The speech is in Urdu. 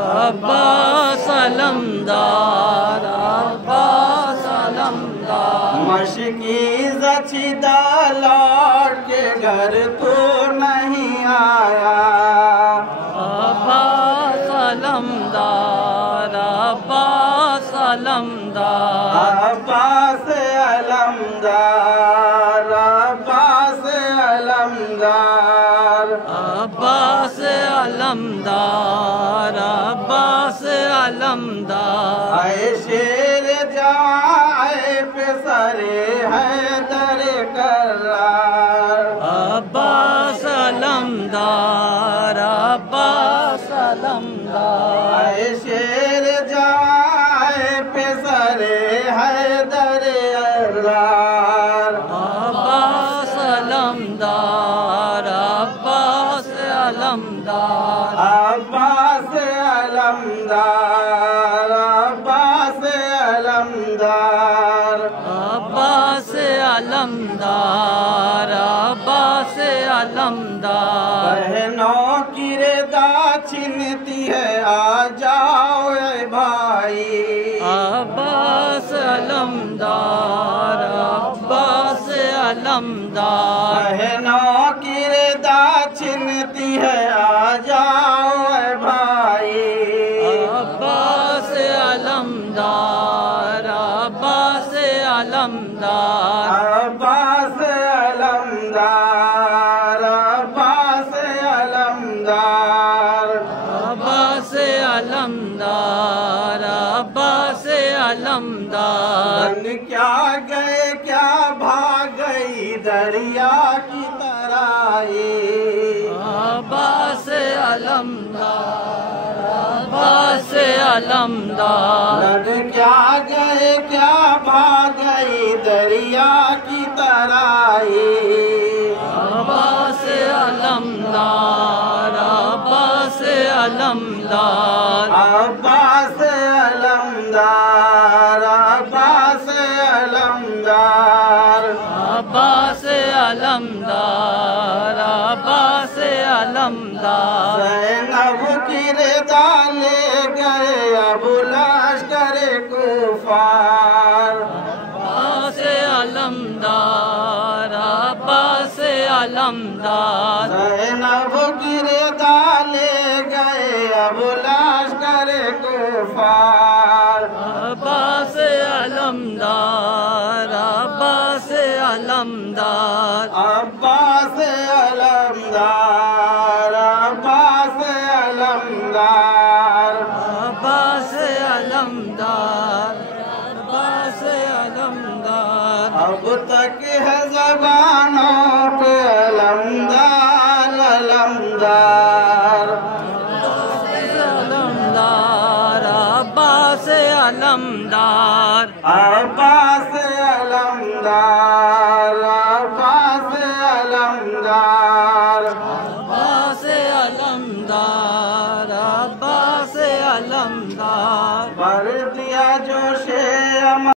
عباس علمدار عباس علمدار مشکی زچیدہ لوٹ کے گھر تو نہیں آیا عباس علمدار عباس علمدار عباس علمدار عباس علمدار عباس علمدار عباس علمدار اے شیر جوان اے پسر حیدر کرار عباس علمدار عباس علمدار اے شیر جوان اے پسر حیدر کرار عباس علمدار عباس علمدار عباس علمدار عباس علمدار عباس علمدار عباس علمدار بہنوں کی ردا چھنتی ہے آ جاؤ اے بھائی عباس علمدار عباس علمدار بہنوں کی ردا چھنتی ہے آ جاؤ اے بھائی عباس علمدار عباس علمدار عباس علمدار عباس علمدار عباس علمدار عباس علمدار بن کیا گئے کیا بھاگ گئی دریا کی ترائی عباس علمدار عباس علمدار بن کیا گئے کیا بھاگ گئی دریا کی ترائی عباس علمدار عباس علمدار عباس علمدار عباس علمدار عباس علمدار عباس علمدار زینب کی ردا لے گئے ابو لشکر کفار عباس علمدار عباس علمدار زینب کی ردا لے گئے ابو لشکر کفار عباس علمدار عباس علمدار عباس علمدار عباس علمدار عباس علمدار عباس علمدار اب تک ہے زبانوں پہ علمدار علمدار علمدار عباس علمدار عباس علمدار عباس علمدار